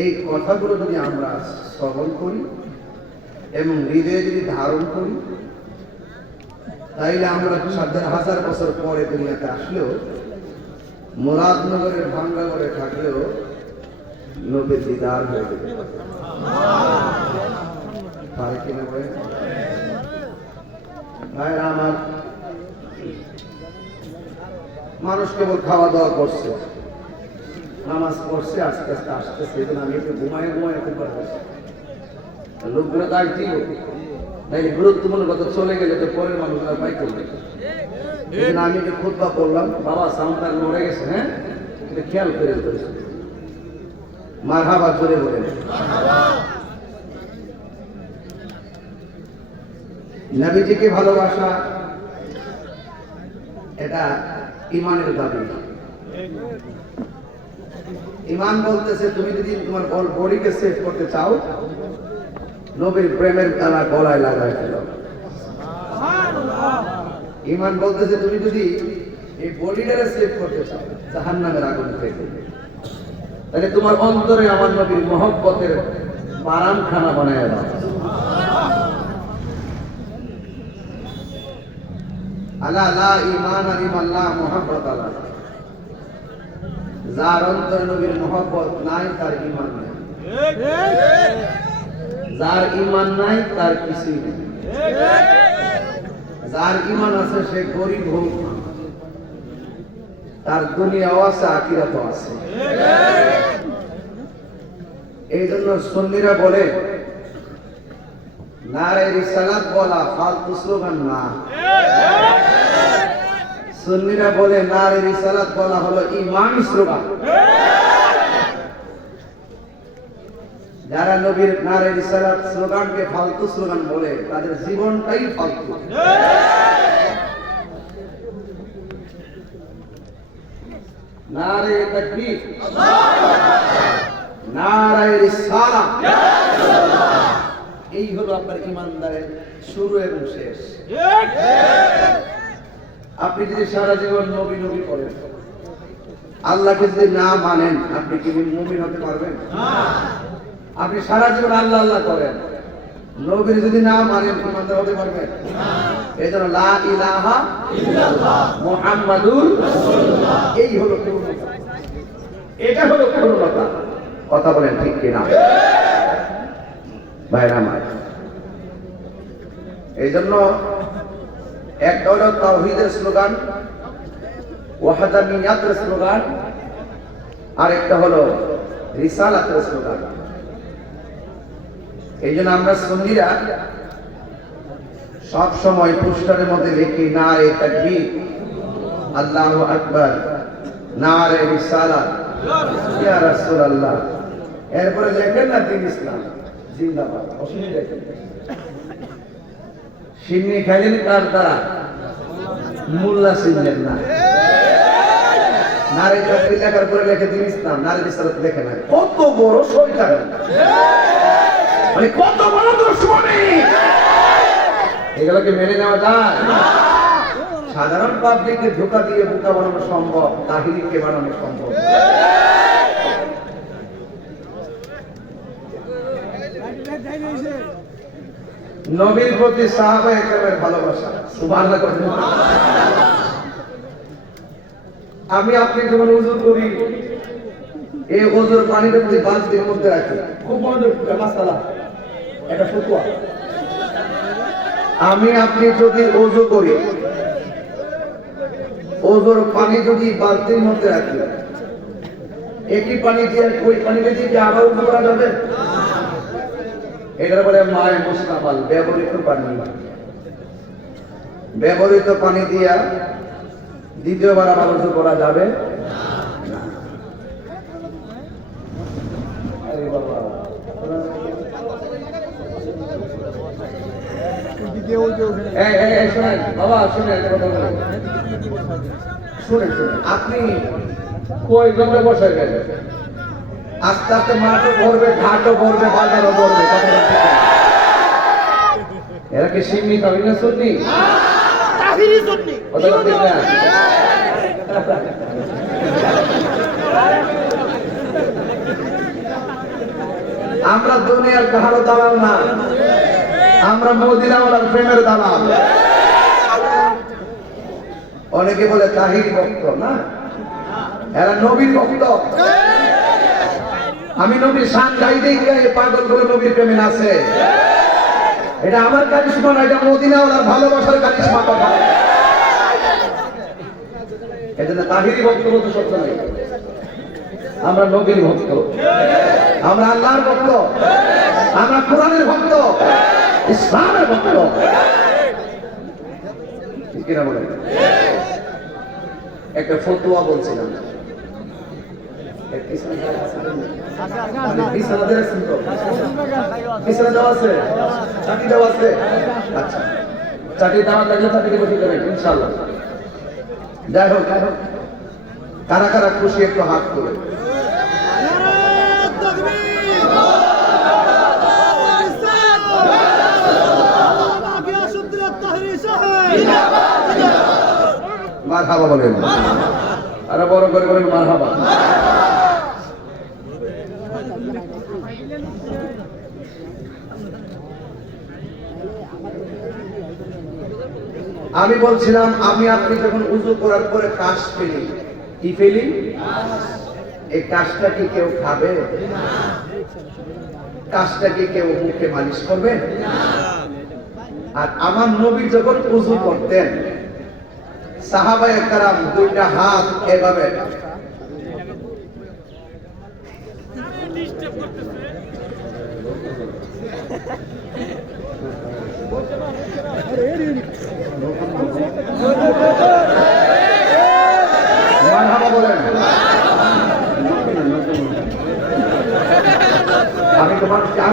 এই কথাগুলো যদি আমরা শ্রবণ করি এবং হৃদয়ে যদি ধারণ করি, তাইলে আমরা সাত হাজার বছর পরে দুনিয়াতে আসলেও, মুরাদনগরের ভাঙ্গাগরে থাকলেও নবীর দিদার হয়ে যাবে। আমার মানুষ কেবল খাওয়া দাওয়া করছে। নামাজ পড়ছে, আস্তে আস্তে আসতেছে এই আমি একটু ঘুমায় ঘুমায় করে বসে। লোকগুলো তাই ঠিক তাই গুরুত্বপূর্ণ কথা চলে গেলে তো পরের মানুষরা পাই করবে জন্য আমি একটু খুদ্া করলাম, বাবা সাউন্ডার নড়ে গেছে হ্যাঁ? এটা খেয়াল করে করেছে মার হাবা বলেন। নবীজিকে ভালোবাসা, এটা ইমানের দাবি। ইমান বলতেছে, তুমি যদি তোমার বডিকে সেভ করতে চাও, নবীর প্রেমের তারা গলায় লাগাই ফেলো। ইমান বলতেছে, তুমি যদি এই বডিটারে সেভ করতে চাও, জাহান্নামের আগুন থেকে তাহলে তোমার অন্তরে আমার নবীর মহব্বতের বারাম খানা বানায় দাও। আলা লা ইমান আলিমান লা মুহাব্বত আলা যার অন্তরে নবীর মহব্বত নাই, তার ইমান নাই। যার ইমান নাই, তার কিছুই নেই। যার ইমান আছে, সে গরিব হোক তার দুনিয়াও আছে আকিরাতও আছে। এই জন্য সন্নিরা বলে, নারে রিসালাত বলা ফালতু স্লোগান না। সুন্নিরা বলে নারে রিসালাত বলা হলো ইমান স্লোগান। যারা নবীর নারে রিসালাত স্লোগানকে ফালতু স্লোগান বলে, তাদের জীবনটাই ফালতু। নারে তাকবীর। নারে রিসালাত এই হলো আপনার ইমানদারের শুরু এবং শেষ। আপনি যদি সারা জীবন নবী নবী করেন, আল্লাহকে যদি না মানেন, আপনি কি মুমিন হতে পারবেন? আপনি সারা জীবন আল্লাহ আল্লাহ করেন, নবীর যদি না মানেন, ইমানদার হতে পারবেন? এই জন্য লা ইলাহা মুহাম্মাদুর এই হলো পূর্ণতা এটা হলো পূর্ণতা কথা বলেন ঠিক কিনা? ভাইরা আমার, এই জন্য একটা হলো তাওহীদের স্লোগান, ওয়াহাদানিয়াতের স্লোগান আর একটা হলো রিসালাতের স্লোগান। এই জন্য আমরা সুন্নিরা সব সময় পুস্টারের মধ্যে লিখি না রে তাকবীর, আল্লাহু আকবার না রে রিসালাত এরপরে লেখেন না দিন ইসলাম, জিন্দাবাদ অসুবিধা সিন্নি খাইলেন কার দ্বারা? মোল্লা চিনলেন না। নারী চাকরি লেখার পরে লেখে দিন ইসলাম, নারী ইসলাম লেখে না কত বড় শয়তান মানে কত বড় দুশ্মনী। এগুলোকে মেনে নেওয়া যায়। সাধারণ পাবলিককে ধোকা দিয়ে বোকা বানানো সম্ভব তাহিরিকে বানানো সম্ভব। নবীর প্রতি সাহাবা একরামের ভালোবাসা। সুবহানাল্লাহ আমি আপনি যখন উজু করি এই ওজুর পানিটা যদি বালতির মধ্যে রাখি, খুব মনোযোগ মাসালা এটা আমি আপনি যদি ওজু করি ওজোর পানি যদি বালতির মধ্যে রাখি, একই পানি দিয়ে, ওই পানিটা দিয়ে আবার উজু করা যাবে? এটা বলে মায় মুস্তামাল ব্যবহৃত পানি। ব্যবহৃত পানি দিয়া দ্বিতীয়বার আবার উজু করা যাবে? আপনি জন্য বসে গেলেন আস্তে আস্তে মাঠও ভরবে ঘাটও ভরবে বাজারও ভরবে। এরা কি সিন্নি খাবি না সুন্নি? আমরা দুনিয়ার কাহারো দালাল না। আমরা মদিনাওয়ালার প্রেমের দালাল। অনেকে বলে তাহির ভক্ত না? এরা নবীর ভক্ত। আমি নবীর শান গাইতেই গাই পাগল করে নবীর প্রেমে নাচে। এটা আমার কারিশমা না, এটা মদিনাওয়ালার ভালোবাসার কারিশমা কথা। এজন্য তাহিরি ভক্ত বলতে সত্য নেই। আমরা নবীর ভক্ত। আমরা আল্লাহর ভক্ত। আমরা কোরআনের ভক্ত। ইসলামের ভক্ত। একটা ফতুয়া বলছিলাম। ইনশাআল্লাহ। যাই হোক। কারা কারা খুশি একটু হাত তুলে মার হাবা বলেন আরে বড় করে বলেন মার হাবা আমি বলছিলাম, আমি আপনি যখন উজু করার পরে কাশ ফেলি, কি ফেলি? এই কাশটা কি কেউ খাবে? কাশটা কি কেউ মুখে মালিশ করবে? আর আমার নবী যখন উজু করতেন, সাহাবায়ে কারাম দুইটা হাত এভাবে মারহাবা বলেন আমি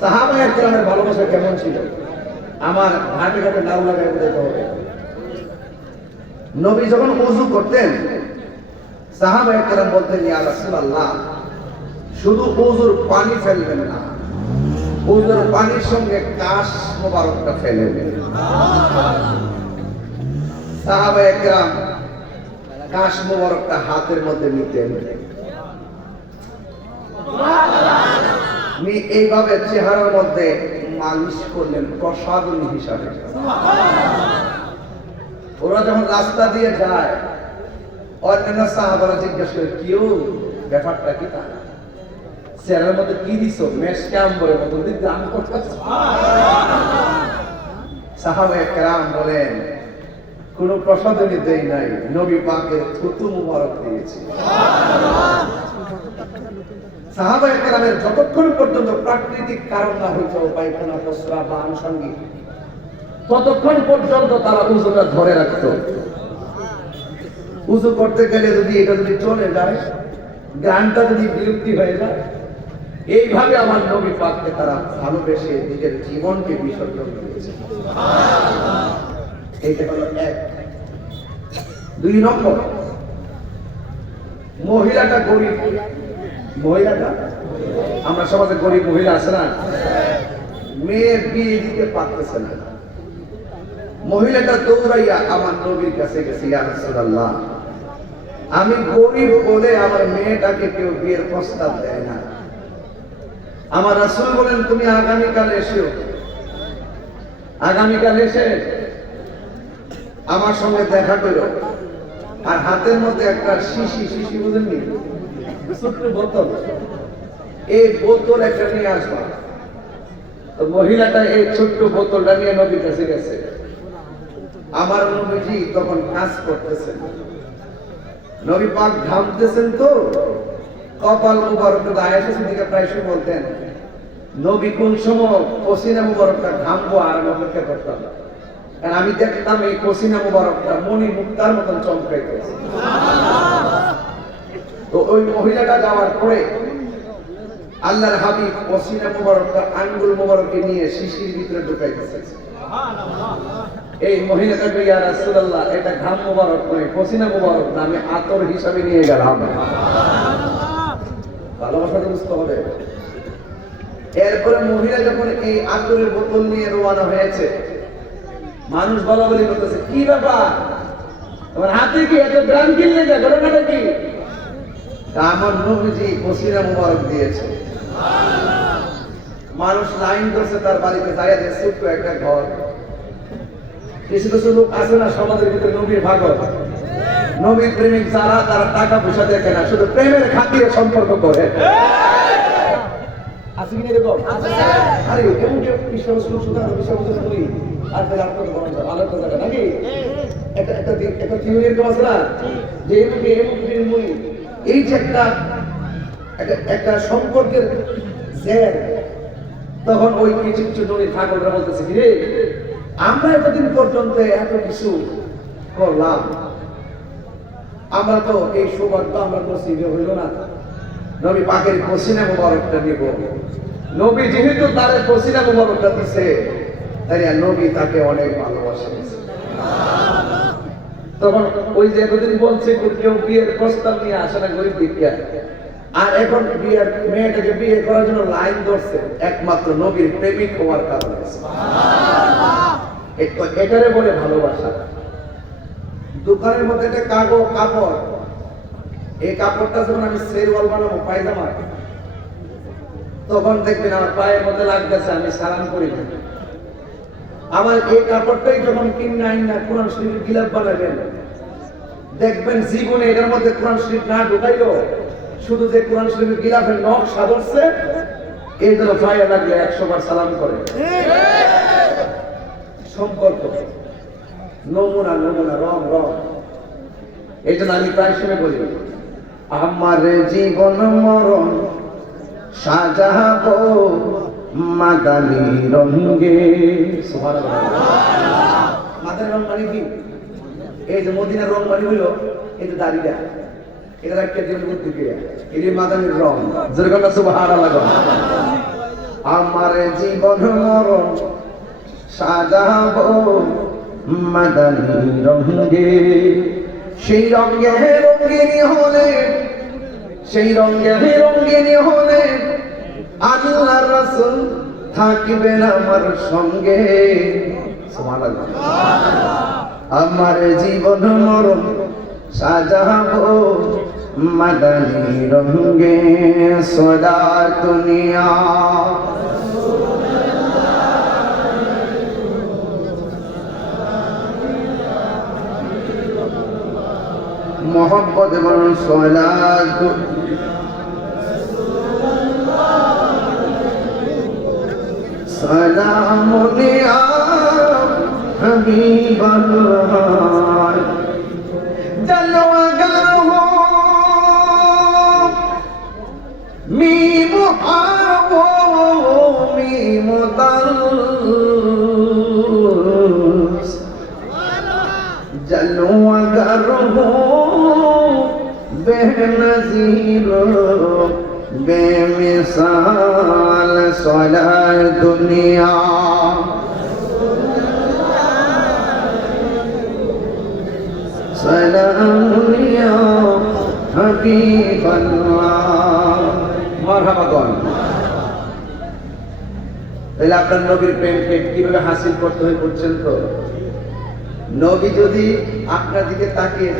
সাহাবায়ে কেরামের ভালোবাসা কেমন ছিল? আমার ঘাটে ঘাটে নাও লাগাই বোঝাতে হবে। নবী যখন উজু করতেন সাহাবায়ে কেরাম বলতেন, ইয়া রাসূলুল্লাহ, শুধু উজুর পানি ফেলবেন না, উজুর পানির সঙ্গে কাশ মোবারকটা ফেলবেন। সাহাবা একরাম কাশ মোবারকটা হাতের মধ্যে নিতেন। নি- এইভাবে চেহারার মধ্যে মালিশ করলেন প্রসাদনী হিসাবে। ওরা যখন রাস্তা দিয়ে যায়, অন্যান্য সাহাবারা জিজ্ঞেস করে কেউ ব্যাপারটা কি তা চেহারার মধ্যে কি দিছ? মেশ ক্যাম্বরের মতো দিক দান করতেছ। সাহাবা একরাম বলেন, কোন প্রসাদনী দেই নাই, নবী পাকের থুতু মুবারক দিয়েছি। যতক্ষণ পর্যন্ত প্রাকৃতিক কারণ না পায়খানা বা আনুষঙ্গিক, ততক্ষণ পর্যন্ত তারা উজুটা ধরে রাখত। উজু করতে গেলে যদি এটা যদি চলে যায় যদি বিলুপ্তি হয়ে যায়, এইভাবে আমার নবী পাককে তারা ভালোবেসে নিজের জীবনকে বিসর্জন করেছে এইটা হলো এক। দুই নম্বর, মহিলাটা গরিব। মহিলাটা? আমরা সমাজে গরিব মহিলা আছে না? মেয়ে বিয়ে দিতে পারতেছে না। মহিলাটা দৌড়াইয়া আমার নবীর কাছে গেছে, ইয়া আমি গরিব বলে আমার মেয়েটাকে কেউ বিয়ের প্রস্তাব দেয় না। আমার রাসূল বলেন, তুমি আগামীকাল এসো। আগামীকাল এসে আমার সঙ্গে দেখা করো। আর হাতের মধ্যে একটা শিশি শিশি বুঝেননি? ছোট্ট বোতল। এই বোতল একটা নিয়ে আসবা। তো মহিলাটা এই ছোট্ট বোতলটা নিয়ে নবীর কাছে গেছে আমার নবীজি তখন কাজ করতেছেন। নবী পাক ঘামতেছেন তো। কপাল মুবারক আয়েশা সিদ্দিকা প্রায় সময় বলতেন, নবী কোন সময় পসিনা মুবারকটা ঘামবো আর আমি অপেক্ষা করতাম আমি দেখতাম এই পসিনা মুবারকটা মনি মুক্তার মতন চমকাইতেছে। ওই মহিলাটা যাওয়ার পরে আল্লাহর হাবিব পসিনা মুবারকটা আঙ্গুল মুবারকে নিয়ে শিশির ভিতরে ঢুকাইতেছে। এই মহিলাটা ইয়া রাসূলুল্লাহ, এটা ঘাম মুবারক নয়, পসিনা মুবারক না, আমি আতর হিসাবে নিয়ে গেলাম। ভালোবাসা বুঝতে হবে। এরপরে মহিলা যখন এই আতরের বোতল নিয়ে রওনা হয়েছে, মানুষ বলা বলি করতেছে, কি ব্যাপার? তোমার হাতে কি এত গ্রাম কিনলে যা ঘটনাটা কি? তা আমার নবীজি পসিনা মুবারক দিয়েছে। মানুষ লাইন করছে তার বাড়িতে যায় যে ছোট্ট একটা ঘর। কিছু কিছু লোক আছে না সমাজের ভিতরে নবীর ভাগত নবীর প্রেমিক যারা তারা টাকা পয়সা দেখে না শুধু প্রেমের খাতিরে সম্পর্ক করে। আছে কি না এরকম আরে এমন যে বিশ্ব রসুল সুতরাং বিশ্ব রসুল করি আর তাহলে আর কত বড় আলো জায়গা নাকি? একটা একটা একটা থিওরি এরকম আছে না? যে এমন এমন মুই এই যে একটা, একটা- সম্পর্কের জের তখন ওই কিছু নবী ঠাকুররা বলতেছে, কি রে, আমরা এতদিন পর্যন্ত এত কিছু করলাম। আমরা তো এই সৌভাগ্য আমরা নসিবে হইল না। নবী পাকের পসিনা মুবারকটা নিব নবী যেহেতু তার পসিনা মুবারকটা দিছে, তাই নবী তাকে অনেক ভালোবাসে। তখন ওই যে এতদিন বলছে কেউ বিয়ের প্রস্তাব নিয়ে আসে না গরিব বিজ্ঞান আর এখন বিয়ের মেয়েটাকে বিয়ে করার জন্য লাইন ধরছে একমাত্র নবীর প্রেমিক হওয়ার কারণে। এটারে বলে ভালোবাসা। দোকানের মধ্যে একটা কাগজ কাপড়। এই কাপড়টা যখন আমি সেরওয়াল বানাবো পায়জামা। তখন দেখবেন আমার পায়ের মধ্যে লাগতেছে আমি সালাম করি না। আমার এই কাপড়টাই যখন কিনে আইন না, কোরআন শরীফের গিলাপ বানাবেন। দেখবেন জীবনে এটার মধ্যে কোরআন শরীফ না ঢুকাইলো শুধু যে কোরআন শরীফের গিলাফের নখ সাদরছে এই জন্য পায়ে লাগলে একশো বার সালাম করে। সম্পর্ক। নমুনা নমুনা, রং রং। এই জন্য আমি প্রায় সময় বলি, আমার জীবন মরণ সাজাবো। মাদানি রঙ্গে মাদানি রং মানে কি? এই যে মদিনার রং মানে হইল, এই যে দাড়িটা, এটা একটা জীবন বুদ্ধি যে মাদানির রং যেরকম সুবহান আল্লাহ আমার জীবন মরণ সাজাবো মাদানি রঙ্গে সেই রঙ্গে রঙ্গিনী হলে, সেই রঙ্গে রঙ্গিনী হলে আল্লাহ রসুল থাকবেন আমার সঙ্গে সুবহানাল্লাহ। আমার জীবন মরণ সাজাবো মাদানি রঙ্গে সদা দুনিয়া মোহাম্মদ এবং সলাত সালামুন ইয়া হাবিবাল্লাহ। জালওয়াগার হো মি মুহাবো মি মুদাল্লাস। জালওয়াগার হো বেনজির বেমিসাল সলার দুনিয়া। তাহলে আপনার নবীর কীভাবে হাসিল করতে তো? নবী যদি আপনার দিকে তাকিয়ে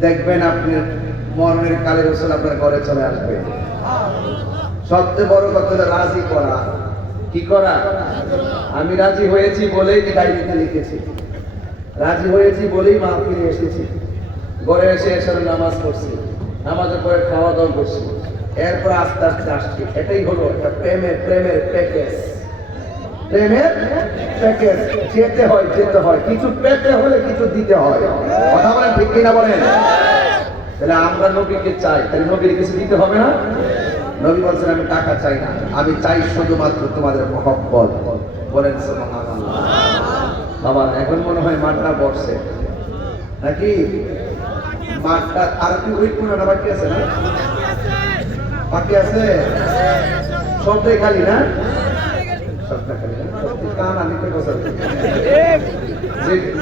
দেখবেন আপনার মরণের কালে রসুল আপনার ঘরে চলে আসবে। সবচেয়ে বড় কথা রাজি করা। কি করা? আমি রাজি হয়েছি বলেই ডায়েরিতে লিখেছি। রাজি হয়েছি বলেই মা ফিরে এসেছি। ঘরে এসে এসে নামাজ পড়ছি। নামাজের পরে খাওয়া দাওয়া করছি। এরপর আস্তে আস্তে আসছি। এটাই হলো একটা প্রেমের প্রেমের প্যাকেজ। প্রেমের প্যাকেজ। যেতে হয় যেতে হয়। কিছু পেতে হলে কিছু দিতে হয়। কথা বলেন ঠিক কিনা বলেন? তাহলে আমরা নবীকে চাই। তাহলে নবীর কিছু দিতে হবে না? নবী বলছেন, আমি টাকা চাই না। আমি চাই শুধুমাত্র তোমাদের মহব্বত। বলেন। বাবা, এখন মনে হয় মাঠটা বসছে। নাকি? মাঠটা আর কি ওই কোনটা বাকি আছে না? বাকি আছে? সবটাই খালি না? সবটা খালি না? সত্যি কান, আমি তো যে-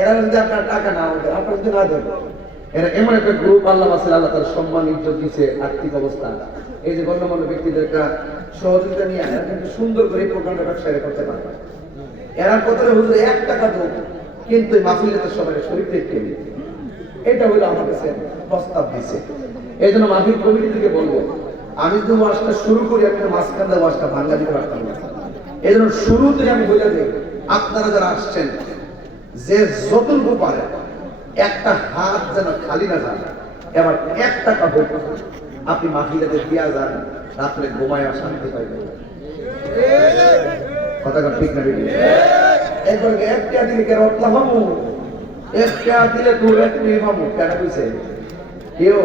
এরা যদি আপনার টাকা না ওঠে, আপনার যদি না দেবে এরা এমন একটা গ্রুপ আল্লাহ আছে আল্লাহ তার সম্মান, ইজ্জত দিচ্ছে আর্থিক অবস্থা। এই যে গণ্যমান্য ব্যক্তিদের একটা সহযোগিতা নিয়ে এরা কিন্তু সুন্দর করে এই প্রোগ্রামটা ব্যবসায় করতে পারবে এরা কত হুজুর, এক টাকা দেব, কিন্তু এই মাহফিলে তো সবাই শরীর থেকে এটা হলো আমার কাছে প্রস্তাব দিছে। এই জন্য মাহফিল কমিটি থেকে বলব, আমি যদি ওয়াজটা শুরু করি, আমি মাঝখান দিয়ে ওয়াজটা ভাঙ্গা দিতে পারতাম না। এই জন্য শুরুতে আমি বলে দিই, আপনারা যারা আসছেন যে যতটুকু পারে, একটা হাত যেন খালি না যান এবার এক টাকা হোক, আপনি মাহিলাদের দিয়া যান, রাত্রে ঘুমায় শান্তি পাইবেন কথাটা ঠিক না বেরিয়ে এরপর একটা দিলে কেন লাভামু একটা দিলে দু এক নিয়ে পাবো, কেন কইছে? কেউ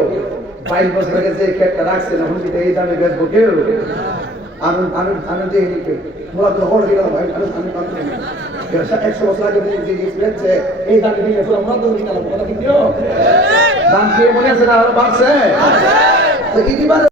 বাইশ বছর আগে যে ক্ষেতটা রাখছে না হুন্ডিতে এই দামে বেচবো কেউ? আমি আমি আমি হল ভাই? আমি একশো বছর আগে যে যে এই দামে দিলে পুরো মোরা তো নিয়ে কথা কি দাম কি মনে আছে না আরও বাড়ছে তো ইতিবারে